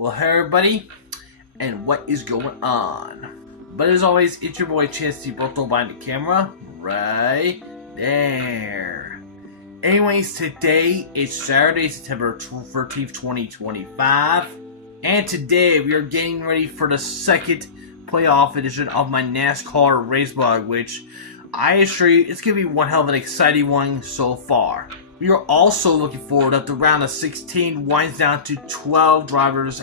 Well, hey everybody, and what is going on? But as always, it's your boy Chance BRISTOL behind the camera, right there. Anyways, today is Saturday, September 13th, 2025, and today we are getting ready for the second playoff edition of my NASCAR race blog, which I assure you, it's going to be one hell of an exciting one so far. We are also looking forward that the round of 16 winds down to 12 drivers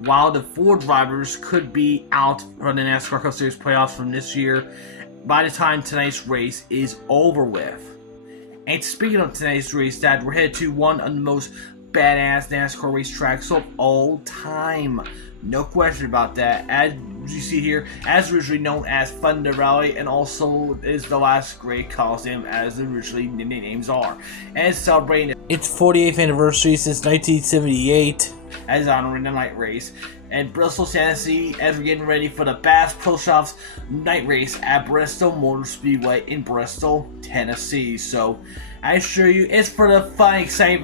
while the 4 drivers could be out from the NASCAR Cup Series Playoffs from this year by the time tonight's race is over with. And speaking of tonight's race, we're headed to one of the most badass NASCAR racetracks of all time. No question about that. As you see here, as originally known as Thunder Valley, and also is the Last Great Coliseum, as originally the names are. And it's celebrating its 48th anniversary since 1978 as honoring the night race. And Bristol, Tennessee, as we're getting ready for the Bass Pro Shops night race at Bristol Motor Speedway in Bristol, Tennessee. So I assure you, it's for the fun, exciting,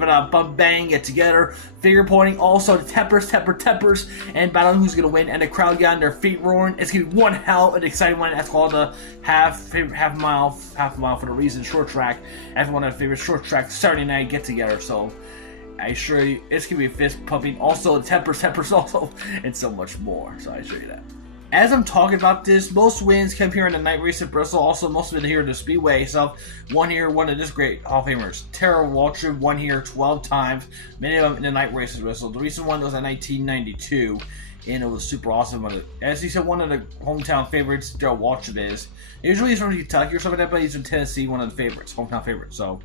bang, get together, finger pointing, also the tempers, and battling who's gonna win, and the crowd getting their feet roaring. It's gonna be one hell of an exciting one. That's called the half mile for the reason short track. That's one of my favorite short track Saturday night get together. So I assure you, it's gonna be a fist pumping. Also the tempers also, and so much more. So I assure you that. As I'm talking about this, most wins come here in the night race at Bristol. Also, most of it here at the Speedway itself. One of this great Hall of Famers. Tara Waltrip won here 12 times. Many of them in the night race at Bristol. The recent one was in 1992, and it was super awesome. As he said, one of the hometown favorites, Tara Waltrip is. Usually he's from Kentucky or something like that, but he's from Tennessee, one of the favorites, hometown favorites. So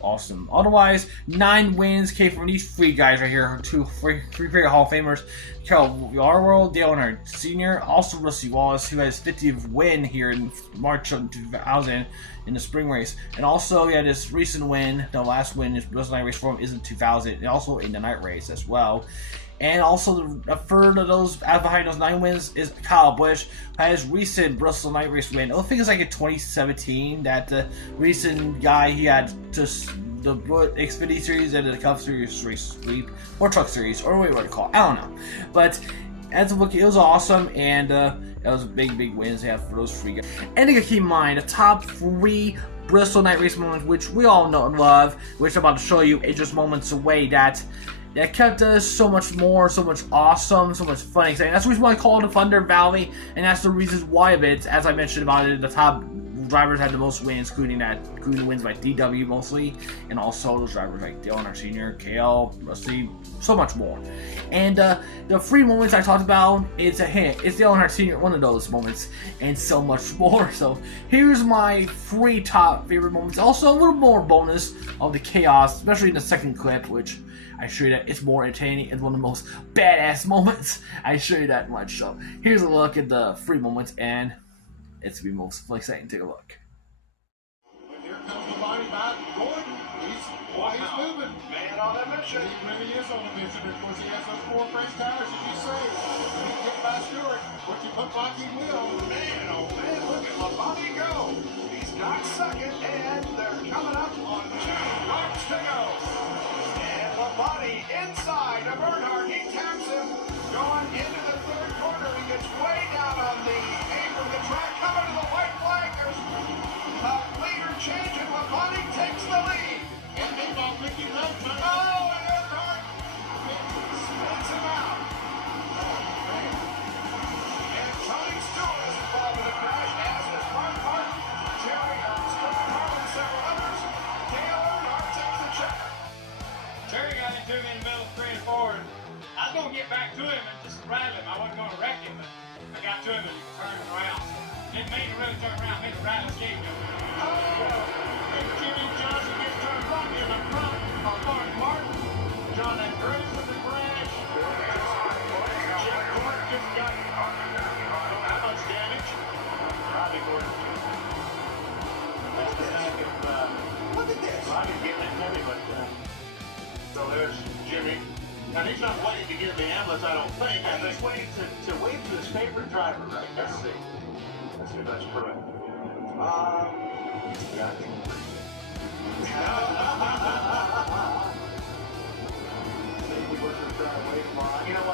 awesome. Otherwise, 9 wins came from these 3 guys right here. Three great Hall of Famers. Carol Yarwell, Dale Earnhardt Sr., also Rusty Wallace, who has 50th win here in March of 2000 in the spring race. And also, he had this recent win, the last win, his Bristol night race for him is in 2000, and also in the night race as well. And also, the third of those, out behind those 9 wins, is Kyle Busch, who had his recent Bristol night race win. I think it's like in 2017 that the recent guy he had just the Xfinity Series and the Cup Series race sweep, or Truck Series, or whatever you want to call it. I don't know. But as a look, it was awesome, and that was big wins they have for those 3 guys. And you gotta keep in mind, the top 3 Bristol night race moments, which we all know and love, which I'm about to show you in just moments away, that kept us so much more, so much awesome, so much fun, exciting. That's the reason why I call it the Thunder Valley, and that's the reasons why of it. As I mentioned about it, the top drivers had the most wins, including wins by DW mostly, and also those drivers like Dale Earnhardt Sr., KL, Rusty, so much more. And the 3 moments I talked about, it's Dale Earnhardt Sr., one of those moments, and so much more. So here's my 3 top favorite moments. Also a little more bonus of the chaos, especially in the second clip, which I assure you that it's more entertaining. It's one of the most badass moments. I assure you that much. So here's a look at the 3 moments, and it's the most exciting. Take a look. Here comes the body back. Gordon, he's moving. Man on a mission. He really is on a mission. Of course, he has those 4 French tires, as you say. He get by Stewart. What you put like he will. Man, oh man, look at Labonte go. He's got second, and they're coming up on 2 laps to go. And Labonte inside of Earnhardt. He taps him. Going into the 3rd corner. He gets way down on the apron of the track. Coming to the white flag. There's a leader change, and Labonte takes the lead. And meanwhile, Mickey left. And Earnhardt spins him out. And Tony Stewart is involved in the crash, as is Mark Martin, Jerry Stewart Harlan, and several others. Dale Earnhardt takes the check. Terry got into me in the middle of 3 and 4, and I was going to get back to him and just rattle him. I wasn't going to wreck him, but I got to him and turned him around. Didn't mean to really turn around, made a rattle escape him. And Jimmy Johnson gets turned right in the front of Mark Martin. John Andrews with the crash. Jim Gordon just got how much damage? Robbie Gordon. Look at this. Robbie's getting it heavy, but so there's Jimmy. Now he's not waiting to get the ambulance, I don't think. I think he's waiting to wait for his favorite driver, right? Let's see. Let's see if that's correct. Yeah, I think you know what?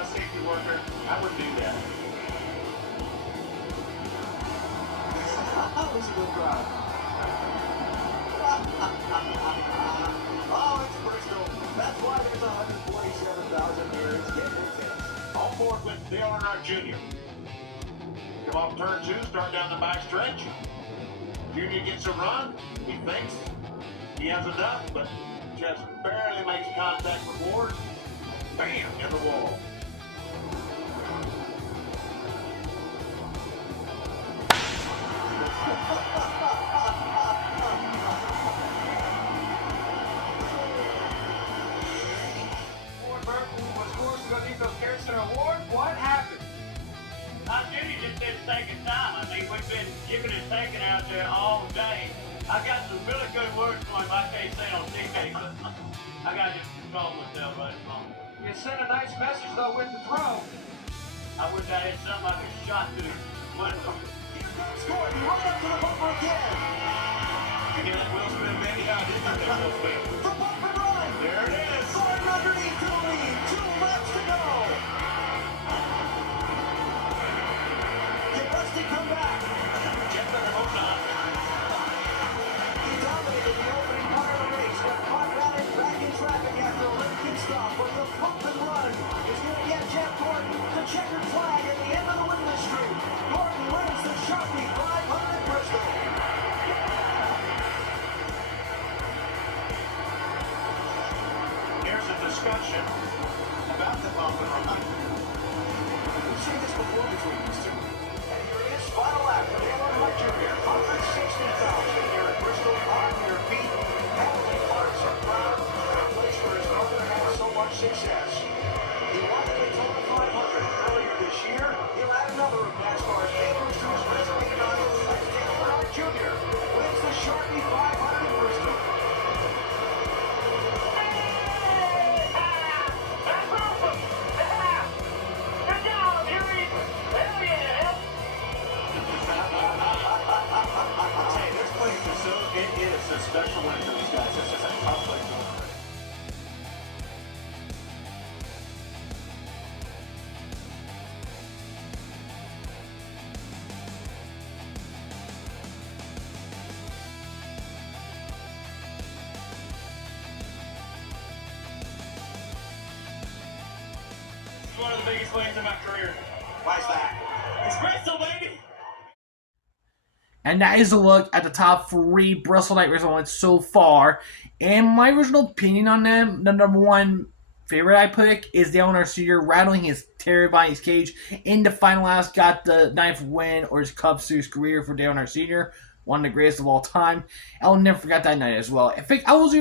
wheel drive. Oh, it's Bristol. That's why there's 147,000 nerds getting it. All forward with Dale Earnhardt Jr. Come off turn 2, start down the back stretch. Jr. gets a run. He thinks he has enough, but just barely makes contact with Ward. Bam, in the wall. Ward Burton was forced to go deep those carrots to Ward. What happened? Jimmy just didn't take his time. I mean, we've been giving and taking out there all day. I got some really good words for him. I can't say it on TV, but I got to just control myself right now. You sent a nice message, though, with the throw. I wish I had something I could shot to him. Here comes Gordon, right up to the bumper again. You hear that Will Smith, baby? How did you that Will Smith? The bump and run. There it is. Gordon underneath to the lead. 2 laps to go. Can Rusty come back? Jeff better hope not. He dominated the opening part of the race, but caught back in traffic after a late pit stop. But the bump and run is going to get Jeff Gordon the checkered flag at the end of the witness street. Gordon wins the Sharpie 500 Bristol. Here's a discussion about the bump and run. We've seen this before between these two. And here it is, final lap for Dale Earnhardt Jr. 160,000 here at Bristol on your feet. Hamilton Clark's are proud of a place where his brother had so much success. He won the Daytona 500 earlier this year. He'll add another of NASCAR's favorites to his resume tonight as Dale Earnhardt Jr. wins the Sharpie 500 at Bristol. Hey, this place is so, it is a special one for these guys. It's just a tough place to operate. It's one of the biggest wins in my career. Why's that? It's Bristol, baby! And that is a look at the top 3 Bristol Night Race moments so far. And my original opinion on them, the number 1 favorite I pick is Dale Earnhardt Sr. rattling his terrifying his cage in the final last, got the 9th win or his Cup Series career for Dale Earnhardt Sr. One of the greatest of all time. I'll never forget that night as well. In fact, I was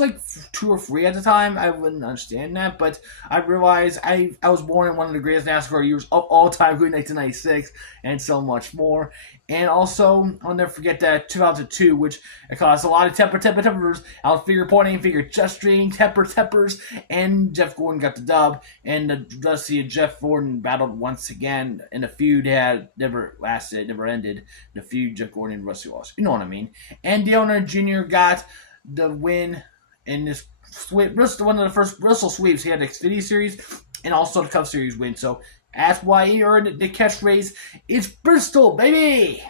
like 2 or 3 at the time. I wouldn't understand that, but I realized I was born in one of the greatest NASCAR years of all time, including 1996, and so much more. And also, I'll never forget that 2002, which it caused a lot of tempers. I was finger pointing, finger gesturing, tempers, and Jeff Gordon got the dub. And Rusty and Jeff Gordon battled once again, and the feud had never lasted, never ended. The feud Jeff Gordon and Rusty lost. You know what I mean? And Dale Earnhardt Jr. got the win in this sweep, one of the first Bristol sweeps. He had the Xfinity Series and also the Cup Series win. So that's why he earned the catchphrase, "It's Bristol, baby!"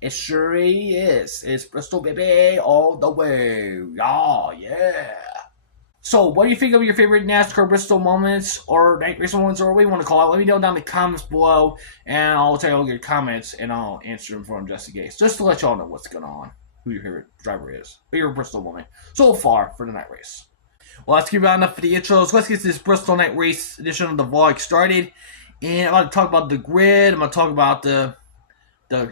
It sure is. It's Bristol, baby, all the way. Oh, yeah. So, what do you think of your favorite NASCAR Bristol moments or night race moments or what you want to call it? Let me know down in the comments below, and I'll take all your comments and I'll answer them for them just in case. Just to let y'all know what's going on, who your favorite driver is, or your Bristol moment so far for the night race. Well, that's about enough for the intros. Let's get this Bristol night race edition of the vlog started. And I'm going to talk about the grid. I'm going to talk about the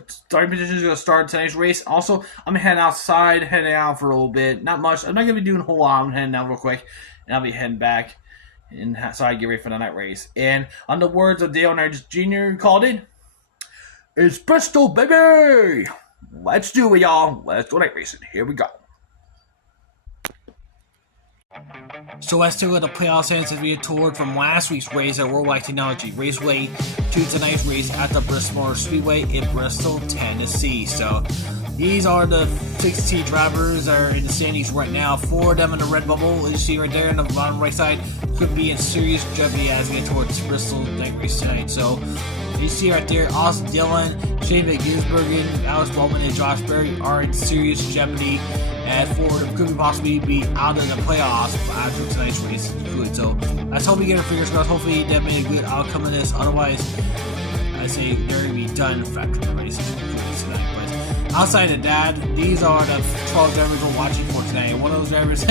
starting position is going to start today's race. Also, I'm heading outside, heading out for a little bit. Not much. I'm not going to be doing a whole lot. I'm heading out real quick, and I'll be heading back inside, get ready for the night race. And on the words of Dale Earnhardt Jr. called it, "It's Bristol, baby! Let's do it, y'all. Let's go night racing. Here we go." So let's take a look at the playoff standings as we get toward from last week's race at Worldwide Technology Raceway to tonight's race at the Bristol Motor Speedway in Bristol, Tennessee. So these are the 16 drivers that are in the standings right now. 4 of them in the red bubble, as you see right there on the bottom right side, could be in serious jeopardy as we get towards Bristol night race tonight. So You see right there, Austin Dillon, Shane McGinsbergen, Alex Bowman, and Josh Berry are in serious jeopardy as Ford could possibly be out of the playoffs after tonight's race. So let's hope we get our fingers crossed. Hopefully that made a good outcome of this. Otherwise, I say they're going to be done after the race tonight. But outside of that, these are the 12 drivers we're watching for tonight. One of those drivers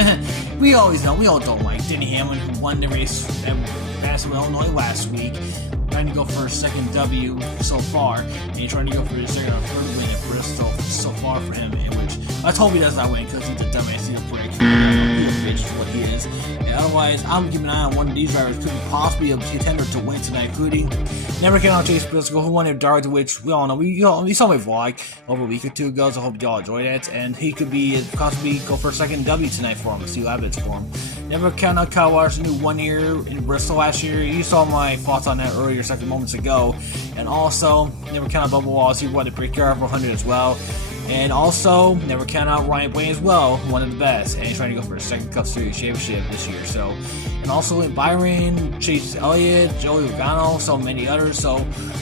we always know, we all don't like. Denny Hamlin, who won the race at Bassville, Illinois last week. Trying to go for a second W so far, and he's trying to go for his second or third win at Bristol so far for him, in which let's hope he does not win because he's a dumbass, he's a prick. He's a bitch for what he is. And otherwise, I'm keeping an eye on one of these drivers could possibly be a contender to win tonight, including never count on Chase Briscoe, who won at Darts, which we all know. We saw my vlog over a week or two ago, so I hope y'all enjoyed it. And he could be possibly go for a second W tonight for him. Let's see what happens for him. Never count on Kyle Larson, who 1 year in Bristol last year. You saw my thoughts on that earlier, second moments ago. And also, never count on Bubba Wallace, he won the Brickyard 400 as well. And also, never count out Ryan Blaney as well, one of the best. And he's trying to go for a second Cup Series Championship this year. So, and also in Byron, Chase Elliott, Joey Logano, so many others. So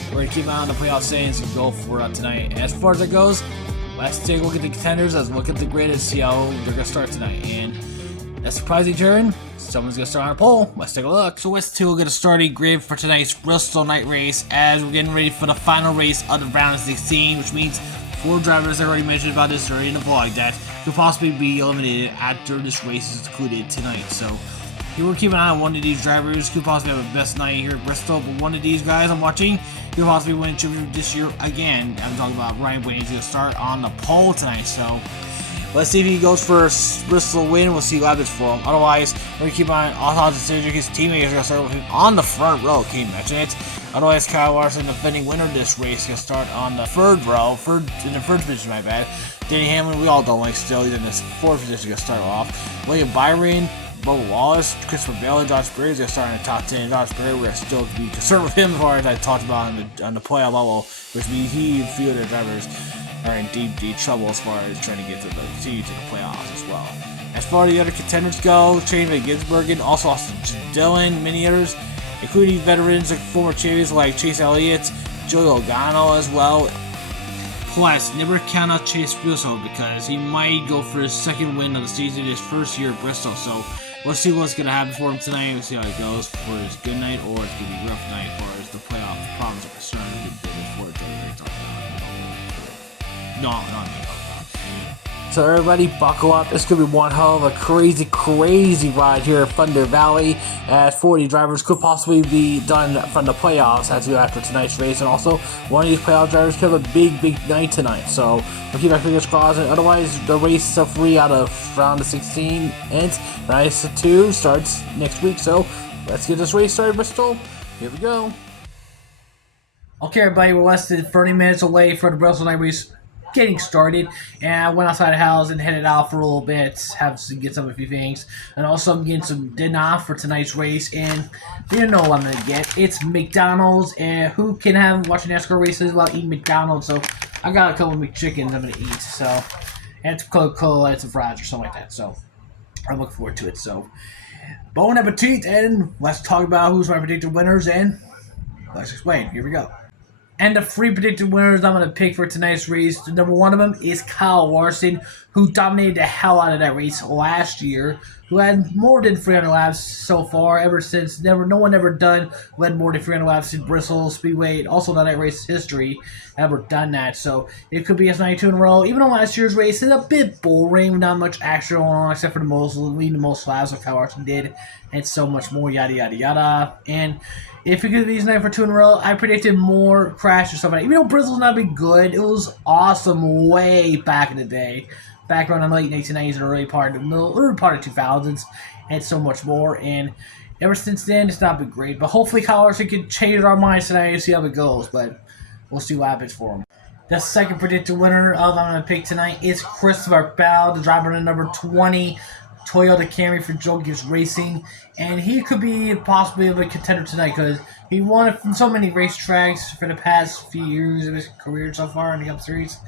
we're going to keep an eye on the playoff standings and go for it tonight. And as far as it goes, let's take a look at the contenders. Let's look at the grid and see how they're going to start tonight. And a surprising turn, someone's going to start on a pole. Let's take a look. So let's take a look at the starting grid for tonight's Bristol night race as we're getting ready for the final race of the round of 16, which means 4 drivers, I already mentioned about this already in the vlog, that could possibly be eliminated after this race is concluded tonight. So here we're keeping an eye on one of these drivers, could possibly have a best night here at Bristol, but one of these guys I'm watching could possibly win championship this year again. I'm talking about Ryan Blaney. He's going to start on the pole tonight, so let's see if he goes for a Bristol win. We'll see what happens for him. Otherwise, we're going to keep on Oswald's decision. His teammates are going to start with him on the front row. Can you imagine it? Otherwise, Kyle Larson, defending winner of this race, going to start on the third row. In the third position, my bad. Danny Hamlin, we all don't like still. He's in this fourth position, going to start off. William Byron, Bubba Wallace, Christopher Bell, and Josh Berry is going to start in the top 10. Josh Berry, we're going to still be concerned with him as far as I talked about on the playoff level, which means he and a few of their drivers are in deep trouble as far as trying to get to the playoffs as well. As far as the other contenders go, Shane McGinsbergen, also Austin Dillon, many others, including veterans like former champions like Chase Elliott, Joey Logano as well. Plus, never count out Chase Briscoe because he might go for his second win of the season, his first year at Bristol. So let's see what's going to happen for him tonight. We'll see how it goes for his good night or it's going to be a rough night as far as the playoff problems are concerned. So everybody buckle up. It's going to be one hell of a crazy ride here at Thunder Valley as 40 drivers could possibly be done from the playoffs after tonight's race. And also, one of these playoff drivers could have a big night tonight. So we'll keep our fingers crossed. And otherwise, the race of 3 out of round of 16 ends. Race of 2 starts next week. So let's get this race started, Bristol. Here we go. Okay, everybody, we're less than 30 minutes away from the Bristol night race getting started, and I went outside the house and headed out for a little bit, get a few things, and also I'm getting some dinner for tonight's race, and you know what I'm gonna get. It's McDonald's, and who can have watching NASCAR races without eating McDonald's? So I got a couple of McChickens I'm gonna eat, so, and some Coca-Cola and some fries or something like that, so I'm looking forward to it. So bon appetit, and let's talk about who's my predicted winners, and let's explain. Here we go. And the 3 predicted winners I'm going to pick for tonight's race, the number 1 of them is Kyle Larson, who dominated the hell out of that race last year, who had more than 300 laps so far, ever since no one ever led more than 300 laps in Bristol Speedway, also in that race history, ever done that. So it could be his 92 in a row. Even though last year's race is a bit boring, not much action going on except for leading the most laps like Kyle Larson did, and so much more, yada yada yada. And if it could be his night for 2 in a row, I predicted more crashes or something. Even though Bristol's not been good, it was awesome way back in the day. Back around the late 1990s and early part of 2000s, and so much more. And ever since then, it's not been great. But hopefully Kyle Larson can change our minds tonight and see how it goes. But we'll see what happens for him. The second predicted winner I'm going to pick tonight is Christopher Bell, the driver of the number 20 Toyota Camry for Joe Gibbs Racing, and he could be possibly a contender tonight because he won it from so many racetracks for the past few years of his career so far in the Cup Series.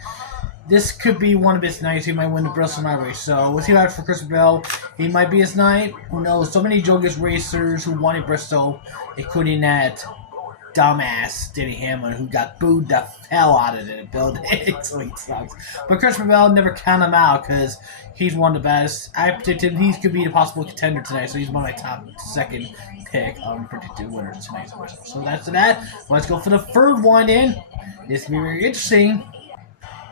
This could be one of his nights. He might win the Bristol night race. So we'll see what happens for Christopher Bell. He might be his night. Who knows? So many Joe Gibbs racers who won at Bristol, including that dumbass Denny Hamlin, who got booed the hell out of the building. So he sucks. But Christopher Bell, never count him out because he's one of the best. I predicted he could be a possible contender tonight, so he's one of my top second pick predicted winners tonight. So that's that. Let's go for the third one in. This will be very interesting.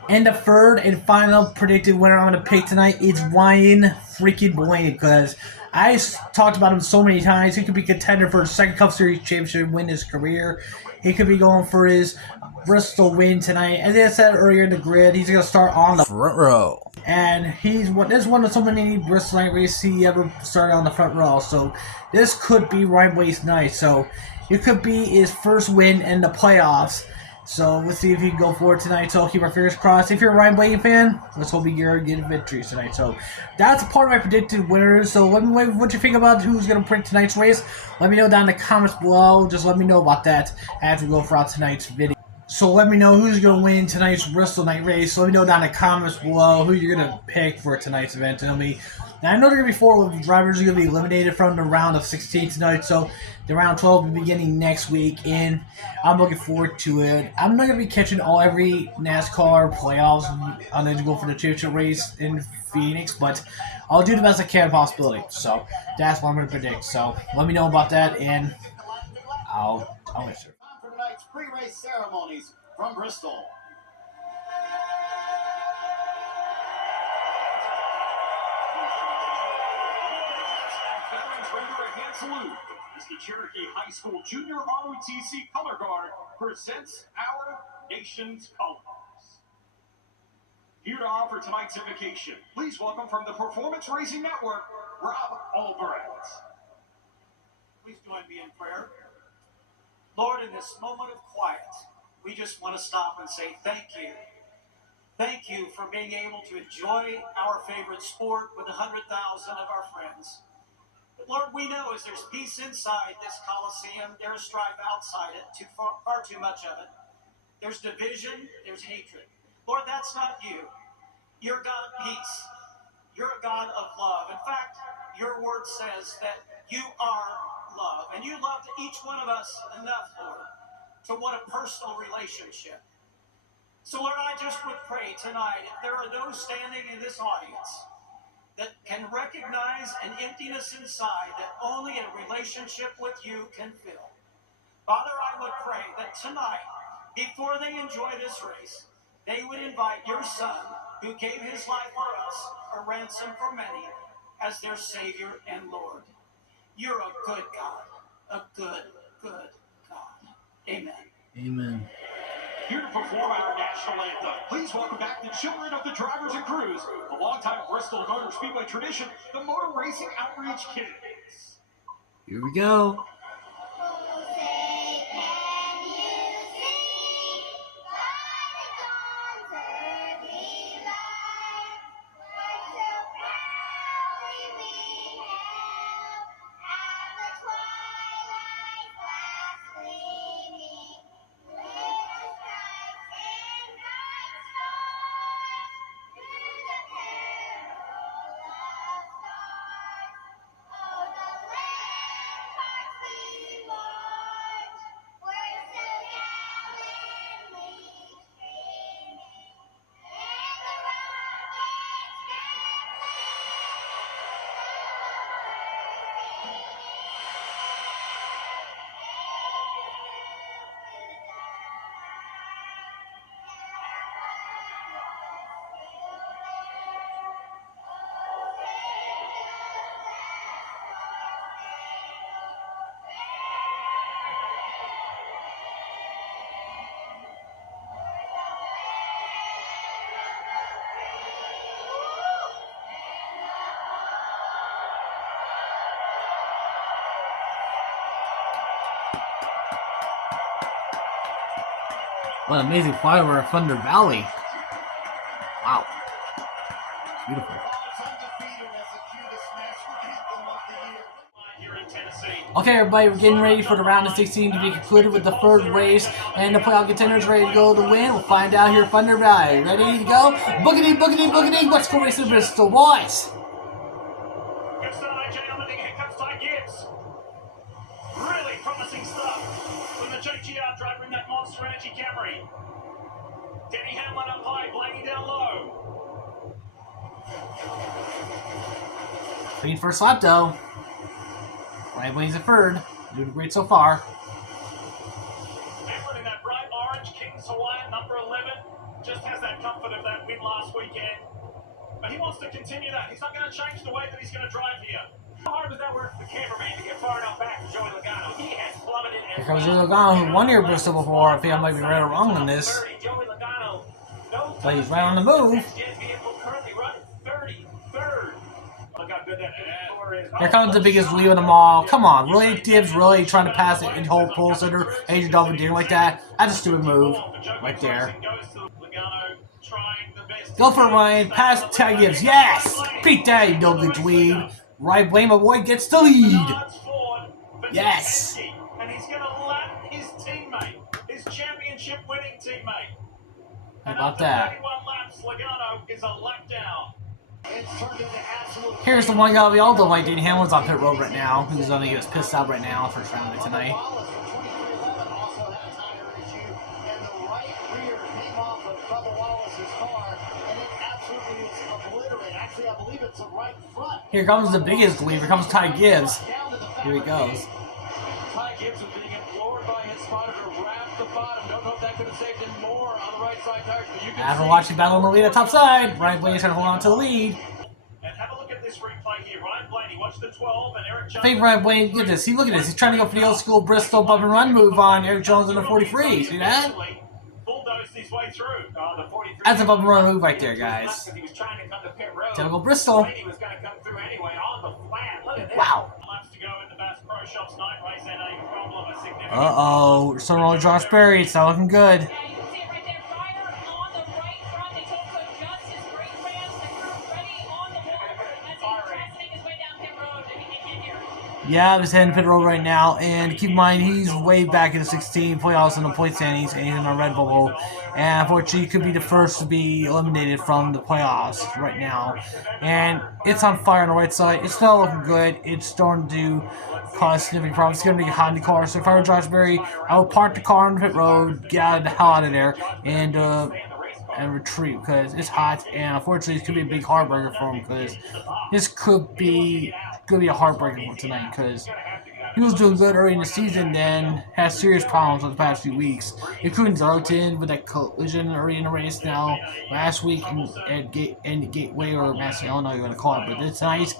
And the third and final predicted winner I'm going to pick tonight is Ryan freaking Blaney, because I talked about him so many times. He could be contender for the second Cup Series championship win in his career. He could be going for his Bristol win tonight. As I said earlier in the grid, he's going to start on the front row. And this is one of so many Bristol night races he ever started on the front row. So this could be Ryan Blaney's night. So it could be his first win in the playoffs. So let's see if he can go for it tonight. So I'll keep our fingers crossed. If you're a Ryan Blaney fan, let's hope you're getting victories tonight. So that's part of my predicted winners. So let me know what you think about who's going to predict tonight's race. Let me know down in the comments below. Just let me know about that as we go throughout tonight's video. So let me know who's going to win tonight's Bristol night race. So let me know down in the comments below who you're going to pick for tonight's event. Now I know there are going to be 4 drivers who are going to be eliminated from the round of 16 tonight. So the round 12 will be beginning next week, and I'm looking forward to it. I'm not going to be catching every NASCAR playoffs. I'm going to go for the championship race in Phoenix, but I'll do the best I can possibility. So that's what I'm going to predict. So let me know about that, and I'll answer. Time for tonight's pre-race ceremonies from Bristol. Salute as the Cherokee High School Junior ROTC Color Guard presents our nation's colors. Here to offer tonight's invocation, please welcome from the Performance Racing Network, Rob Albrecht. Please join me in prayer. Lord, in this moment of quiet, we just want to stop and say thank you. Thank you for being able to enjoy our favorite sport with 100,000 of our friends. But Lord, we know as there's peace inside this Coliseum, there's strife outside it, far too much of it. There's division, there's hatred. Lord, that's not you. You're God of peace. You're a God of love. In fact, your word says that you are love. And you loved each one of us enough, Lord, to want a personal relationship. So, Lord, I just would pray tonight, if there are those standing in this audience that can recognize an emptiness inside that only a relationship with you can fill. Father, I would pray that tonight, before they enjoy this race, they would invite your Son, who gave his life for us, a ransom for many, as their Savior and Lord. You're a good God, a good, good God. Amen. Amen. Here to perform our national anthem, please welcome back the children of the drivers and crews, a longtime Bristol Motor Speedway tradition, the Motor Racing Outreach Kids. Here we go. What an amazing flyover of Thunder Valley. Wow. Beautiful. Okay, everybody, we're getting ready for the round of 16 to be concluded with the third race, and the playoff contenders ready to go to win. We'll find out here at Thunder Valley. Ready to go? Boogity, boogity, boogity. Let's go race to Bristol, boys. Good start, AJ. Here comes Ty Gibbs. Really promising stuff from the JG Richie Camry. Denny Hamlin up high, Blaney down low. Clean first lap though. Ryan Blaney's at third. Doing great so far. Hamlin in that bright orange King's Hawaiian number 11. Just has that comfort of that win last weekend. But he wants to continue that. He's not going to change the way that he's going to drive here. How hard was that work for the cameraman to get far enough back to Joey Logano? He has plummeted. Here comes Joey Logano, who won here Bristol before. I think I might be right or wrong on this. Joey Logano, no, but he's right on the move. vehicle currently running 33rd. Look how good that score is. Here comes the biggest lead of them all. Come on, really, Gibbs really trying to pass it and hold pole sitter, Adrian Dolphin doing like that. That's a stupid move right there. Go for it, Ryan. Pass Ty Gibbs. Yes! Beat that, you don't get the lead. Ryan Blaney, my boy, gets the lead. Yes! And he's going to lap his teammate, his championship winning teammate. How about that? 31 laps, Logano is a lap down. Here's the one guy we all don't like. Danny Hamlin's on pit road right now. Who's going to get us pissed out right now for trying tonight. Here comes the biggest lead. Here comes Ty Gibbs. Here he goes. Ty Gibbs is being implored by his spotter to wrap the bottom. Don't know if that could have saved him more on the right side tires, but you can After watching battle on the lead at top side, Ryan Blaney's trying to hold on to the lead. And have a look at this replay here. Ryan Blaney, watch the 12 and Eric Jones. I think Ryan Blaney, look at this. Look at this. He's trying to go for the old school Bristol bump and run move on Eric Jones in the 43. See that? Bulldozed his way through. The 43. That's a bump and run move right there, guys. He was trying to come to pit road. Typical Bristol. He was going to come through anyway on the flat. Look at that. Wow. Laps to go in the Bass Pro Shops night race and a problem, a significant. Uh-oh. We're still rolling Josh Berry. It's not looking good. Yeah, you can see it right there. Fire on the right front. They told him to adjust his brake rams. The crew ready on the wall as he's traversing his way down pit road. I think they can't hear him. Yeah, he's heading pit road right now. And keep in mind, he's way back in the 16 playoffs in the point standings. And he's in a red bubble. And unfortunately, he could be the first to be eliminated from the playoffs right now. And it's on fire on the right side. It's not looking good. It's starting to cause significant problems. It's going to be hot in the car. So if I were Josh Berry, I would park the car on the pit road, get the hell out of there, and retreat because it's hot. And unfortunately, it could be a big heartbreaker for him because this could be a heartbreaker for tonight because he was doing good early in the season, then had serious problems over the past few weeks, including Darlington with that collision early in the race now last week at Gateway or Massey, I don't know what you're going to call it, but it's nice.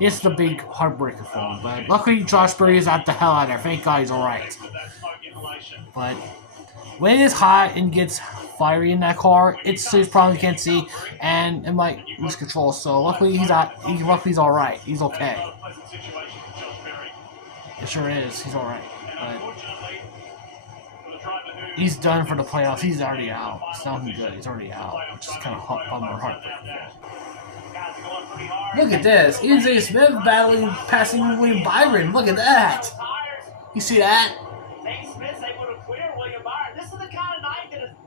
It's the big heartbreaker for him. But luckily, Josh Berry is out the hell out of there. Thank God he's alright. But when it is hot and gets fiery in that car, it's serious problem you can't see, and it might lose control. So luckily he's alright. He's okay. It sure is. He's alright. But he's done for the playoffs. He's already out. It's not looking good. He's already out. Which is kind of bummer heartbreaking. Look at this. EJ Smith passing William Byron. Look at that. You see that?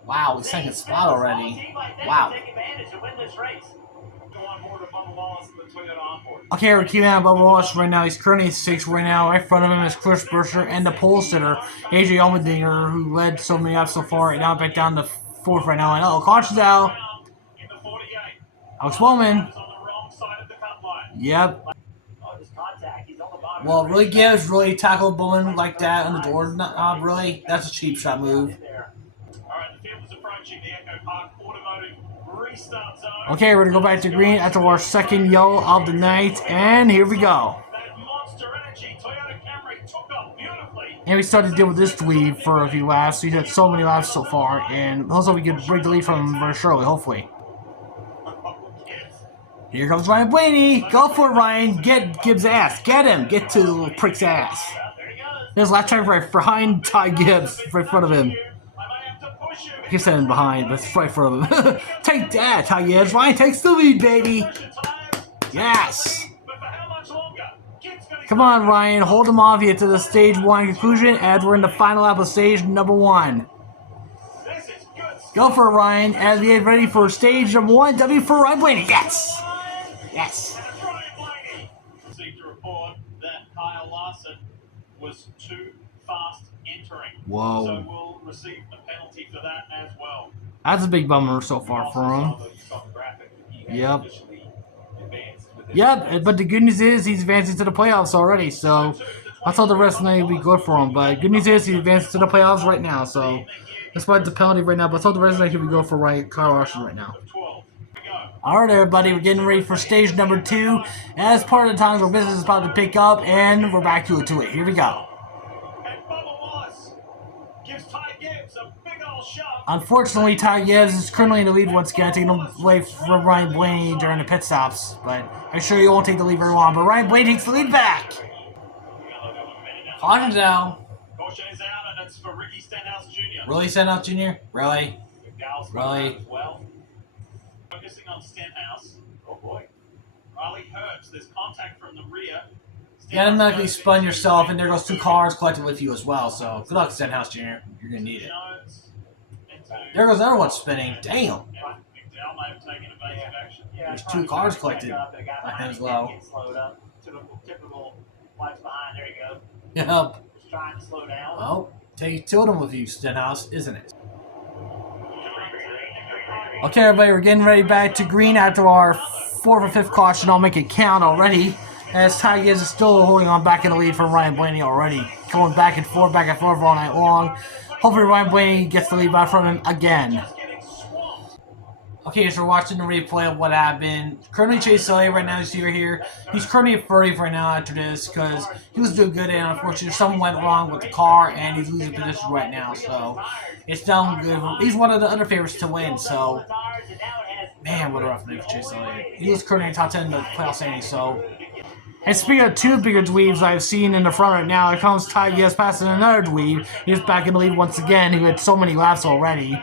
Wow, he's second spot already. Wow. Okay, we're keeping on Bubba Wallace right now. He's currently 6th right now. Right in front of him is Chris Burscher and the pole sitter, AJ Allmendinger, who led so many laps so far, and now back down to 4th right now. And caution's out. Alex Bowman. Yep. Well, really Gibbs really tackled Bowman like that on the door. Not really. That's a cheap shot move. Okay, we're going to go back to green after our second yellow of the night, and here we go. And we started to deal with this lead for a few laps. We've had so many laps so far, and hopefully we can break the lead from him very shortly, hopefully. Here comes Ryan Blaney. Go for it, Ryan. Get Gibbs' ass. Get him. Get to the little prick's ass. There's last time right behind Ty Gibbs, right in front of him. He's standing behind, but it's right in front of him. Take that, Ty Gibbs. Ryan takes the lead, baby. Yes. Come on, Ryan. Hold him off here to the stage 1 conclusion as we're in the final lap of stage number 1. Go for it, Ryan, as we get ready for stage number 1. W for Ryan Blaney. Yes. Yes. was too fast entering. Whoa. So we'll receive a penalty for that as well. That's a big bummer so far for him. Yep. Yep, but the good news is he's advancing to the playoffs already, so I thought the rest of the night would be good for him. But good news is he's advancing to the playoffs right now, so despite the penalty right now, but I thought the rest of the night he'd be good for Kyle Larson right now. Alright everybody, we're getting ready for stage number 2. As part of the times where business is about to pick up, and we're back to it. Here we go. Unfortunately, Ty Gibbs is currently in the lead once again, taking away from Ryan Blaney during the pit stops. But I'm sure you won't take the lead very long. But Ryan Blaney takes the lead back. Caution's down. Caution is out, and it's for Ricky Stenhouse Jr. Really, Stenhouse Jr.? Really? Really? Well, focusing on Stenhouse. Oh boy. Riley Herbst, there's contact from the rear. You automatically spun yourself, and there goes 2 cars collected with you as well. So good luck, Stenhouse Jr. You're gonna need it. There goes another one spinning. Damn. There's 2 cars collected by him as well. Typical lights behind. There you go. Yep. Just trying to slow down. Well, take them with you, Stenhouse, isn't it? Okay, everybody, we're getting ready back to green after our 4th or 5th caution. I'll make it count already. As Ty Gibbs is still holding on back in the lead from Ryan Blaney already. Going back and forth all night long. Hopefully Ryan Blaney gets the lead back from him again. Okay, so we're watching the replay of what happened. Currently Chase Elliott right now, you see right here. He's currently at 30 right now after this because he was doing good and unfortunately something went wrong with the car and he's losing position right now. So it's down good. He's one of the other favorites to win. So, man, what a rough night for Chase Elliott. He was currently in the top 10 in the playoff standings. So. And speaking of 2 bigger dweebs I've seen in the front right now, here comes Ty Gibbs passing another dweeb. He's back in the lead once again. He had so many laps already.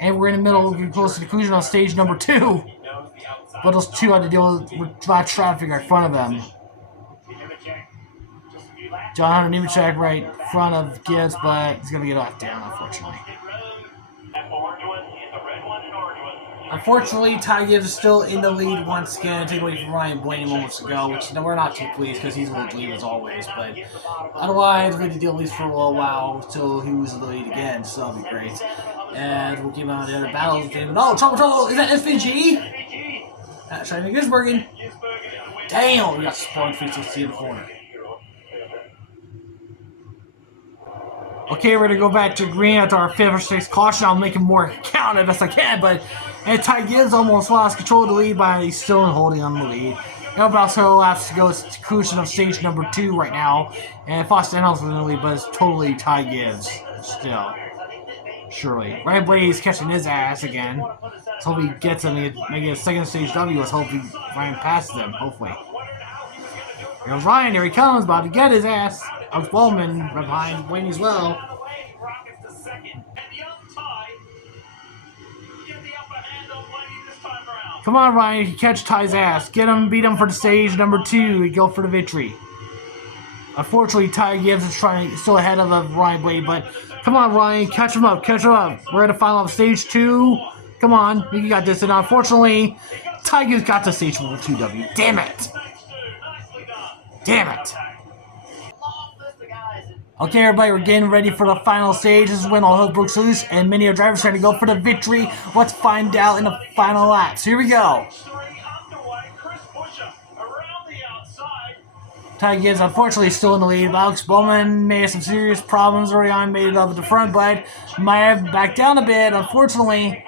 And we're in the middle, getting close to the conclusion on stage number 2. But those 2 had to deal with traffic in front of them. John Hunter Nemechek right in front of Gibbs, but he's going to get knocked down, unfortunately. Unfortunately, Ty Gibbs is still in the lead once again, taking away from Ryan Blaney moments ago, which we're not too pleased because he's in the lead as always. But otherwise, we had to deal at least for a little while until he was in the lead again, so that'll be great. And we'll keep on the other battles. Oh, trouble! Is that SVG? That's right, Gisbergen. Damn, we got spun 360 in the corner. Okay, we're going to go back to green after our 5th or 6th caution. I'll make him more count as best I can, but Ty Gibbs almost lost control of the lead, but he's still holding on the lead. Now about several laps to go to conclusion of stage number 2 right now, and Foster Stenhouse was in the lead, but it's totally Ty Gibbs still. Surely. Ryan Blaney's catching his ass again. Let's hope he gets him, maybe a 2nd stage W. Let's hope Ryan passes him, hopefully. There's Ryan, here he comes, about to get his ass. Alex Bowman right behind Blaney as well. Come on, Ryan, you can catch Ty's ass. Get him, beat him for the stage number 2. We go for the victory. Unfortunately, Ty Gibbs is still ahead of Ryan Blaney, but come on, Ryan, catch him up, We're at the final of stage 2. Come on, you got this. And unfortunately, Ty Gibbs got the stage 2W. Damn it. Damn it. Okay, everybody, we're getting ready for the final stage. This is when all hope breaks loose, and many of our drivers trying to go for the victory. Let's find out in the final laps. Here we go. Ty Gibbs, unfortunately, still in the lead. Alex Bowman may have some serious problems early on, made it up at the front, but might have backed down a bit. Unfortunately,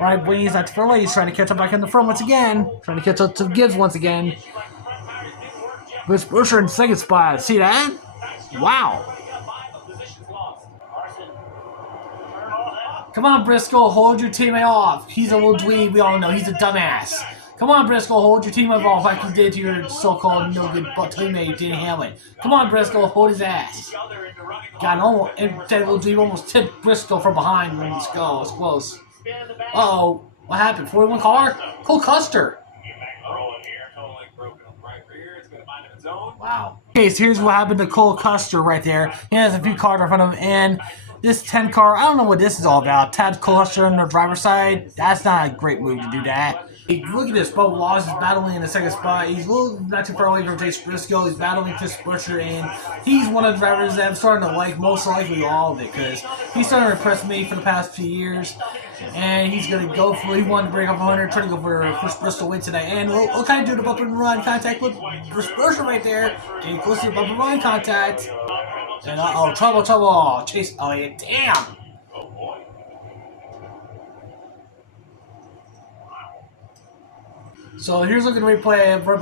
Ryan Blaney's not too early. He's trying to catch up back in the front once again. Trying to catch up to Gibbs once again. Chris Buescher in 2nd spot. See that? Wow. Come on, Briscoe, hold your teammate off. He's a little dweeb, we all know. He's a dumbass. Come on, Briscoe, hold your teammate off like you did to your so-called no-good teammate, Danny Hamlin. Come on, Briscoe, hold his ass. God, that little dweeb almost tipped Briscoe from behind when let's go. It's close. Uh-oh. What happened? 41 car? Cole Custer. Wow. Okay, so here's what happened to Cole Custer right there. He has a few cars in front of him, and this 10 car, I don't know what this is all about. Tad Cole Custer on the driver's side, that's not a great move to do that. Hey, look at this. Bubba Laws is battling in the second spot. He's a little not too far away from Chase Briscoe. He's battling Chris Buescher, and he's one of the drivers that I'm starting to like, most likely all of it, because he's starting to impress me for the past few years. And he's going to go for, he wanted to break up 100, trying to go for Chris Bristol win tonight. And we'll kind of do the bumper and run contact with Chris Buescher right there. Getting close to the bumper and run contact. And trouble. Chase Elliott, damn. So here's looking at the replay right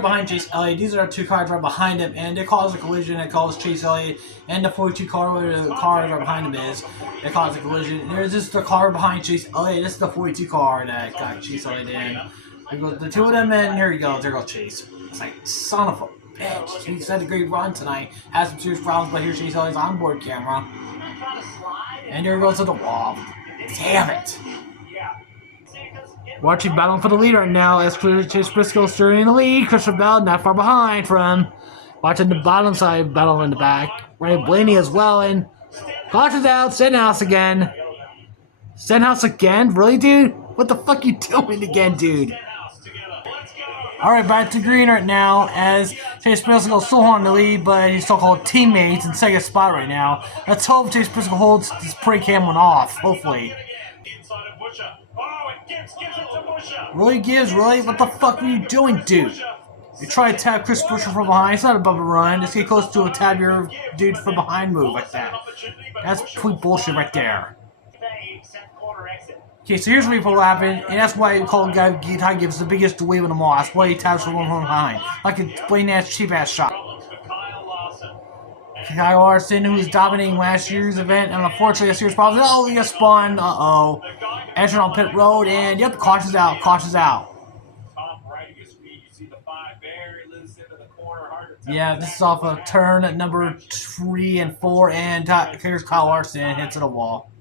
behind Chase Elliott. These are our two cars right behind him, and they caused a collision that caused Chase Elliott and the 42 car, where the cars right behind him is. They caused a collision. There's just the car behind Chase Elliott. This is the 42 car that got Chase Elliott in. There goes the two of them, and here he goes. There goes Chase. It's like, son of a bitch. He's had a great run tonight. Has some serious problems, but here's Chase Elliott's onboard camera. And there goes to the wall. Damn it. Watching battling for the lead right now as Chase Briscoe still in the lead. Christopher Bell not far behind from. Watching the bottom side battle in the back. Ryan Blaney as well. And cautions out. Stenhouse again. Stenhouse again? Really, dude? What the fuck you doing again, dude? Alright, back to green right now as Chase Briscoe still on the lead, but he's still called teammates in second spot right now. Let's hope Chase Briscoe holds this pre-cam one off, hopefully. Really, Gibbs? Really? What the fuck are you doing, dude? You try to tap Chris Buescher from behind. It's not a bubble run. Just get close to a tap your dude from behind move like that. That's complete bullshit right there. Okay, so here's what happened, and that's why I call Ty Gibbs the biggest wave of them all. That's why he taps from behind. Like a plain ass, cheap ass shot. Kyle Larson, who was dominating last year's event, and unfortunately a serious problem. Oh, he got spun. Uh-oh. Entered on pit road, and yep, cautions out. Yeah, this is off of turn at number 3 and 4, and here's Kyle Larson, hits the wall.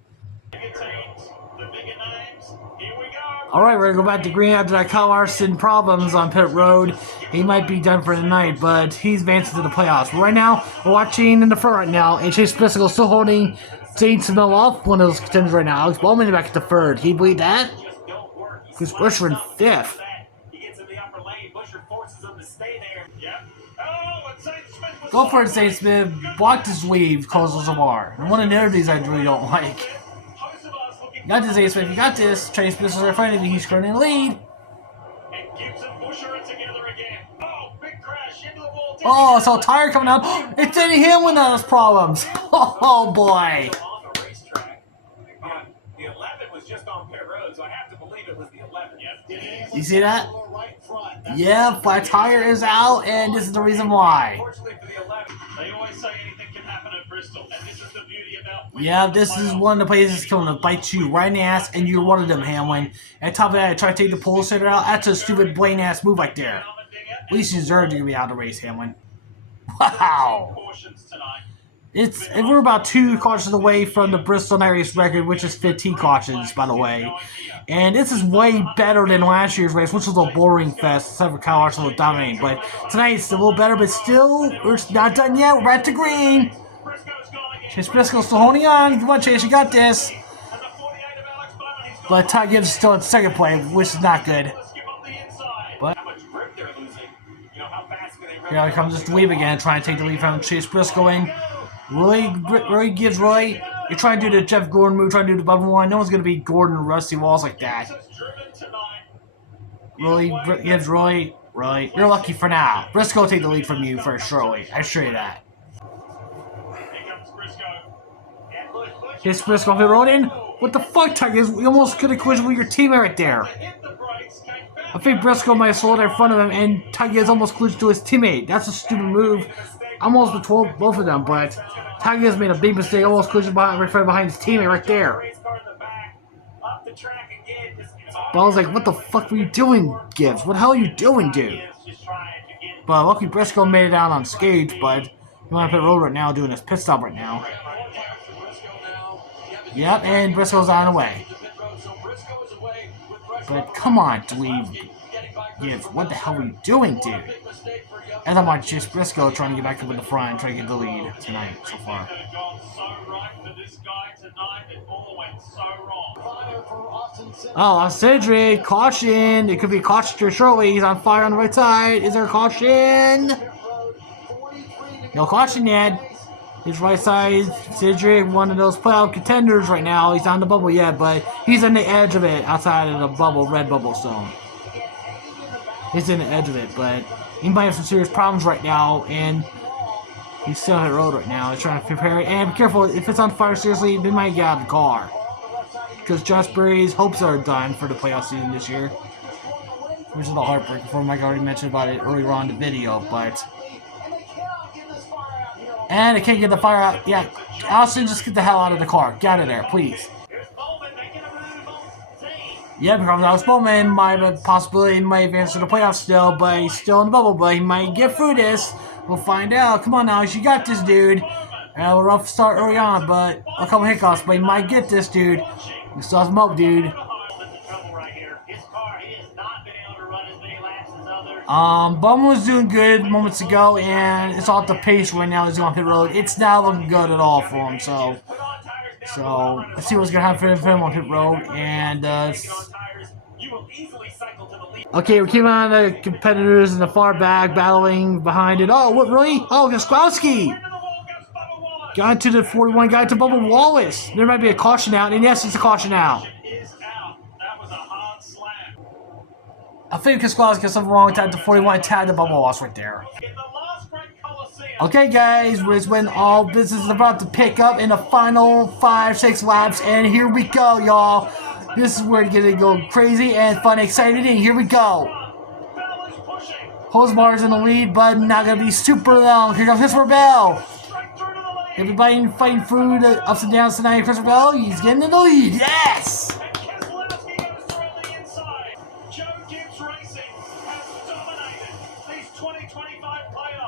Alright, we're going to go back to green after that Kyle Larson problems on pit road. He might be done for the night, but he's advancing to the playoffs. But right now, we're watching in the front right now, and Chase Briscoe still holding St. Smell off one of those contenders right now. Alex Bowman back at the third. Can you believe that? Chris Buescher in 5th. Go for it, St. Smith. Blocked his weave, closes the bar. And one of the other things I really don't like. You got this, Ace, but if you got this, Chase Briscoe in front of you, he's currently in the lead. Oh, so tire coming out. It didn't hit one of those problems. Oh, boy. You see that? Yeah, flat tire is out, and this is the reason why. Yeah, this is one of the places that's going to bite you right in the ass, and you're one of them, Hamlin. And top of that, I try to take the pole sitter out. That's a stupid Blaine ass move right there. At least you deserve to be out of the race, Hamlin. Wow. We're about 2 cautions away from the Bristol night race record, which is 15 cautions, by the way. And this is way better than last year's race, which was a boring fest, except for Kyle Larson was dominating. But tonight it's a little better, but still, we're not done yet. We're back to green. Chase Briscoe still holding on. Come on, Chase, you got this. But Ty Gibbs is still in second place, which is not good. But here comes this weave again, trying to take the lead from Chase Briscoe in. Roy Gibbs, Roy. You're trying to do the Jeff Gordon move, trying to do the bubble one. No one's going to beat Gordon and Rusty Walls like that. Roy Gibbs, Roy. You're lucky for now. Briscoe will take the lead from you first, surely. I assure you that. Chase Briscoe hit road in. What the fuck, Tigers? We almost could have collision with your teammate right there. I think Briscoe might have slowed in front of him, and Tigers almost collision to his teammate. That's a stupid move. Almost between both of them, but Tigers made a big mistake. Almost collision right behind his teammate right there. But I was like, what the fuck were you doing, Gibbs? What the hell are you doing, dude? But lucky Briscoe made it out unscathed, but he went up pit road right now doing his pit stop right now. Yep, and Briscoe's on the way. But come on, dweeb. Gibbs, what the hell are you doing, dude? And I'm watching Chase Briscoe trying to get back up in the front and try to get the lead tonight so far. Oh, Cedric, caution. It could be caution here shortly. He's on fire on the right side. Is there a caution? No caution yet. His right side, Cedric, one of those playoff contenders right now. He's on the bubble yet, but he's on the edge of it outside of the bubble, red bubble zone. He's in the edge of it, but he might have some serious problems right now, and he's still on the road right now. He's trying to prepare it. And be careful, if it's on fire, seriously, they might get out of the car. Because Josh Berry's hopes are done for the playoff season this year. Which is a heartbreaking for him. I already mentioned about it earlier on in the video, but... And they can't get the fire out. Yeah, Austin, just get the hell out of the car. Get out of there, please. Yeah, because Alex Bowman might have a possibility he might advance to the playoffs still, but he's still in the bubble, but he might get through this. We'll find out. Come on now, you got this, dude. A rough start early on, but a couple hiccups, but he might get this, dude. You still have some hope, dude. Bowman was doing good moments ago, and it's off the pace right now. He's on pit road. It's not looking good at all for him, so let's see what's gonna happen for him on pit road. And okay, we're keeping on the competitors in the far back, battling behind it. Oh, what really? Oh, Gaskowski got to the 41, got to Bubba Wallace. There might be a caution out, and yes, it's a caution out. I think Gaskowski got something wrong with that. The 41 tagged the Bubba Wallace right there. Okay, guys, it's when all business is about to pick up in the final 5-6 laps, and here we go, y'all. This is where it's gonna go crazy and fun, excited, and here we go. Hosbar's in the lead, but not gonna be super long. Here comes Christopher Bell. Everybody fighting through the ups and downs tonight. Christopher Bell, he's getting in the lead. Yes!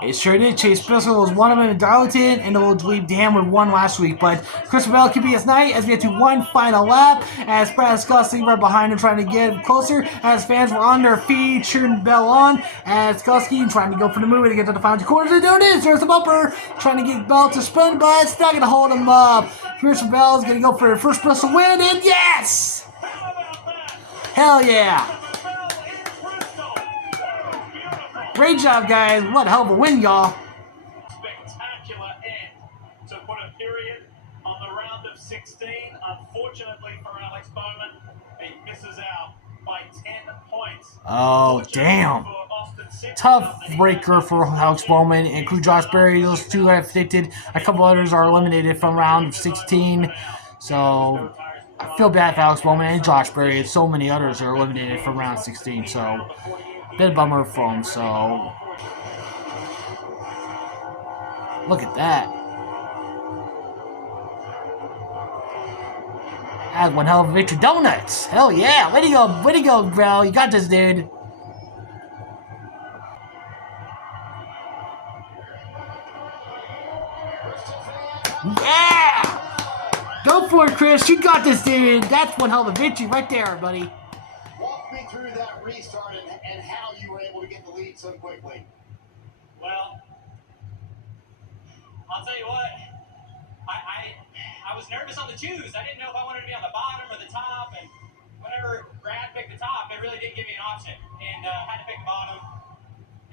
It sure did. Chase Briscoe was one of them in Darlington, and the old dweeb Dan would won last week. But Christopher Bell could be his night as we get to one final lap. As Brad Skusky right behind him trying to get closer. As fans were on their feet cheering Bell on. As Skusky trying to go for the move to get to the final two corners. And there it is. There's the bumper. Trying to get Bell to spin, but it's not going to hold him up. Christopher Bell is going to go for the first Bristol win. And yes! Hell yeah! Great job, guys. What a hell of a win, y'all. Spectacular end to put a period on the round of 16. Unfortunately for Alex Bowman, he misses out by 10 points. Oh, damn. Tough breaker for Alex Bowman and crew Josh Berry. Those two have predicted. A couple others are eliminated from round of 16. So I feel bad for Alex Bowman and Josh Berry. And so many others are eliminated from round 16. So bit of bummer for him, so look at that. That's one hell of a victory. Donuts! Hell yeah! Way to go, bro. You got this, dude. Yeah! Go for it, Chris. You got this, dude. That's one hell of a victory right there, buddy. Walk me through that restart and how you were able to get the lead so quickly. Well, I'll tell you what, I was nervous on the twos. I didn't know if I wanted to be on the bottom or the top, and whenever Brad picked the top, it really didn't give me an option, and had to pick the bottom.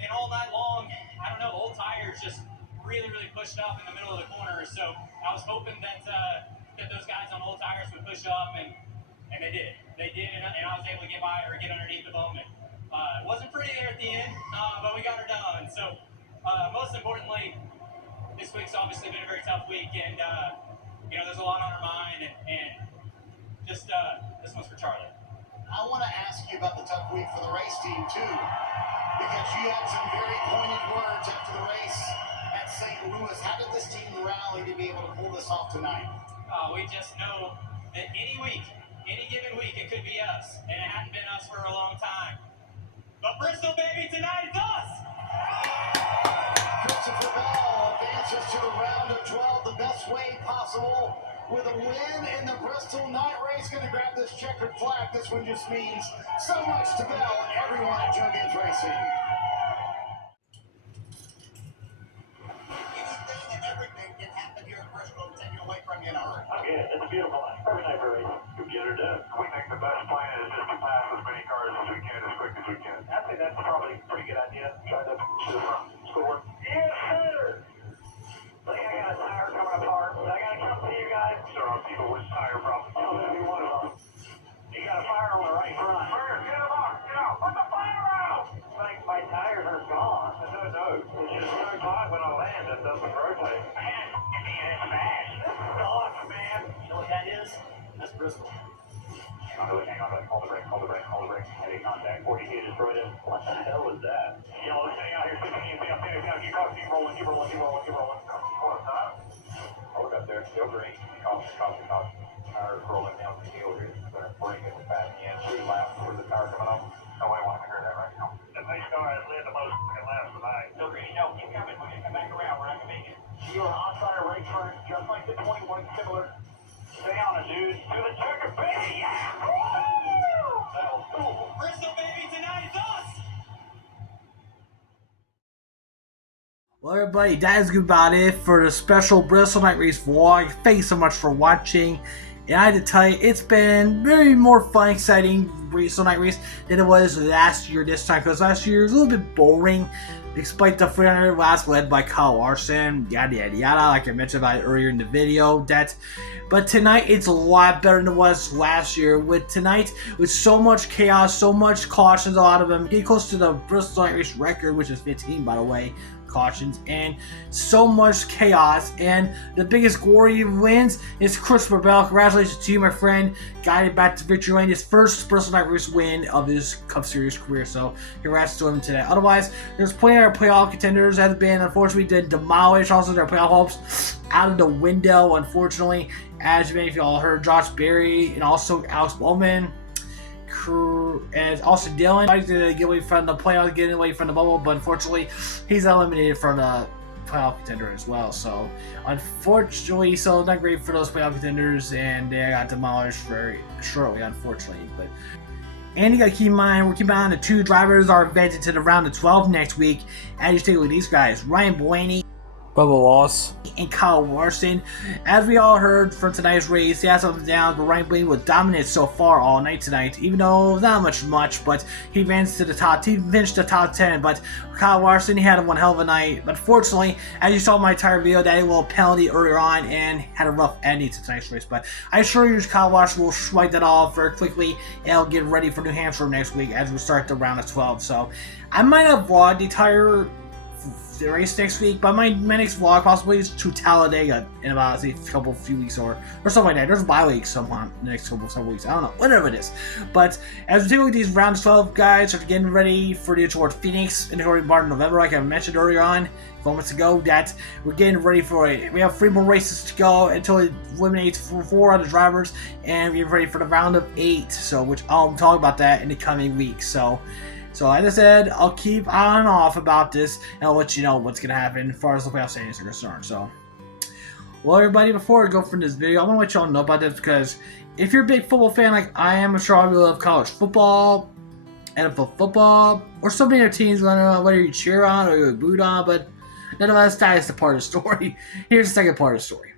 And all night long, I don't know, old tires just really pushed up in the middle of the corner, so I was hoping that those guys on old tires would push up, and they did. They did, and I was able to get by or get underneath the Bowman. It wasn't pretty there at the end, but we got her done. So, most importantly, this week's obviously been a very tough week, and there's a lot on our mind, and just this one's for Charlie. I want to ask you about the tough week for the race team too, because you had some very pointed words after the race at St. Louis. How did this team rally to be able to pull this off tonight? We just know that any given week, it could be us, and it hadn't been us for a long time. But Bristol, baby, tonight it's us! Christopher Bell advances to the round of 12 the best way possible. with a win in the Bristol night race. Going to grab this checkered flag. This one just means so much to Bell and everyone at Junkins Racing. Anything and everything can happen here at Bristol to take it away from you in a hurry. Okay, it's a beautiful night. Every night for racing. You get her done. We think the best plan is just to pass as many cars as we can as quick as we can. I think that's probably a pretty good idea. Try to to the front. Score. Yes, sir! I think I got a tire coming apart. I gotta come to you guys. Start off people with tire problems. Tell me if you want them. You got a fire on the right front. Fire, get them off. Get out. Put the fire out! Like my tires are gone. No. It's just so hot when I land, it doesn't rotate. Man, it's bad. This sucks, man. You know what that is? That's Bristol. Hang on, hold the brake. Heavy contact, 40 feet destroyed it. What the hell is that? Yo, let's stay out here, keep rolling. Keep rolling. Hold up there, still green. Caution. Tires rolling down the hill here. Better brake it fast again. 3 laps before the tire coming off. Nobody wants to hear that right now. The pace car has led the most laps tonight. Still green, no, keep coming. We're going to come back around. We're not going to make it. You're an outside race front, just like the 21 similar. Stay on it, dude. To the checker, baby! Yeah! Woo! That was cool. Bristol, baby, tonight is us! Well, everybody, that is about it for the special Bristol Night Race vlog. Thanks so much for watching. And I had to tell you, it's been very more fun, exciting Bristol Night Race than it was last year this time. Because last year was a little bit boring, despite the 300 laps led by Kyle Larson, yada yada yada, like I mentioned about it earlier in the video. But tonight it's a lot better than it was last year. With tonight, with so much chaos, so much cautions, a lot of them getting close to the Bristol Night Race record, which is 15, by the way, cautions, and so much chaos. And the biggest glory wins is Christopher Bell. Congratulations to you, my friend. Guided back to victory lane, his first Bristol Night Race win of his Cup Series career. So congrats to him today. Otherwise, there's plenty of playoff contenders that have been unfortunately demolished. Also, their playoff hopes out of the window, unfortunately. As many of you all heard, Josh Berry and also Alex Bowman. And also Dylan tries to get away from the playoff, getting away from the bubble, but unfortunately he's eliminated from the playoff contender as well. So unfortunately, so not great for those playoff contenders, and they got demolished very shortly, unfortunately. And you gotta keep in mind, we're keeping on the 2 drivers are advancing to the round of 12 next week. And you take a look at these guys: Ryan Blaney, Bubba Wallace, and Kyle Larson. As we all heard from tonight's race, he has ups and downs, but Ryan Blaney was dominant so far all night tonight, even though not much, but he advanced to the top. He finished the top 10, but Kyle Larson, he had one hell of a night. But fortunately, as you saw in my entire video, that little penalty earlier on and had a rough ending to tonight's race. But I assure you, Kyle Larson will swipe that off very quickly, and he'll get ready for New Hampshire next week as we start the round of 12. So I might have vlogged the entire race next week, but my next vlog possibly is to Talladega in about a few weeks or something like that. There's a bye week sometime the next several weeks. I don't know, whatever it is. But as we take a look at these round 12 guys, are getting ready for the toward Phoenix in the early part of November, like I mentioned earlier on moments ago, that we're getting ready for it. We have 3 more races to go until it eliminates 4 other drivers, and we're ready for the round of 8. So, which I'll talk about that in the coming weeks. So like I said, I'll keep on and off about this, and I'll let you know what's going to happen as far as the playoff standings are concerned. So, well, everybody, before I go from this video, I want to let y'all know about this, because if you're a big football fan like I am, I'm sure I love college football, NFL football, or so many other teams, whether you cheer on or you boot on, but none of that is the part of the story. Here's the second part of the story.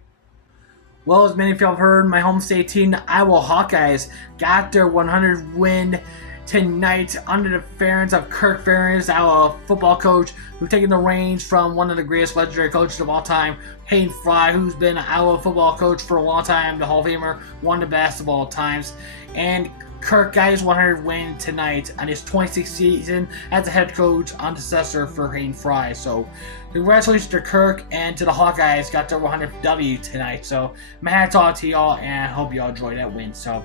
Well, as many of y'all have heard, my home state team, the Iowa Hawkeyes, got their 100 win tonight under the ference of Kirk Ferentz, our football coach, who's taken the reins from one of the greatest legendary coaches of all time, Hayden Fry, who's been an Iowa football coach for a long time, the Hall of Famer, one of the best of all times. And Kirk got his 100 win tonight on his 26th season as a head coach, successor for Hayden Fry. So congratulations to Kirk and to the Hawkeyes, got their 100th W tonight. So my hats off to y'all, and I hope y'all enjoy that win. So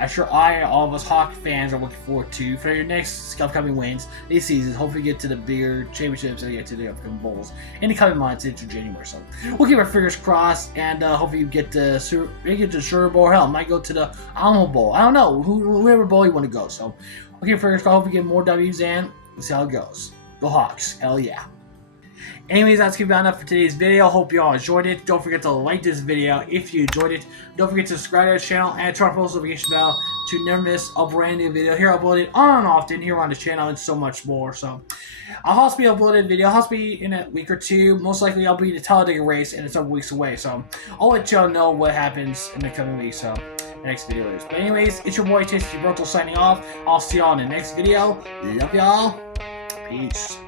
I'm sure all of us Hawk fans are looking forward to for your next upcoming wins this season. Hopefully get to the bigger championships and get to the upcoming bowls in the coming months into January. So we'll keep our fingers crossed, and hopefully you get to the Sugar Bowl. Hell, might go to the Alamo Bowl. I don't know, whoever bowl you want to go. So we'll keep our fingers crossed. Hopefully get more W's, and we'll see how it goes. Go Hawks. Hell yeah. Anyways, that's gonna be enough for today's video. Hope you all enjoyed it. Don't forget to like this video if you enjoyed it. Don't forget to subscribe to our channel and turn on the post notification bell to never miss a brand new video here uploaded on and often here on the channel and so much more. So I'll also be uploading a video. I'll also be in a week or two. Most likely I'll be the Talladega race and it's several weeks away. So I'll let y'all know what happens in the coming weeks. So the next video is. But anyways, it's your boy BRISTOL signing off. I'll see y'all in the next video. Love y'all. Peace.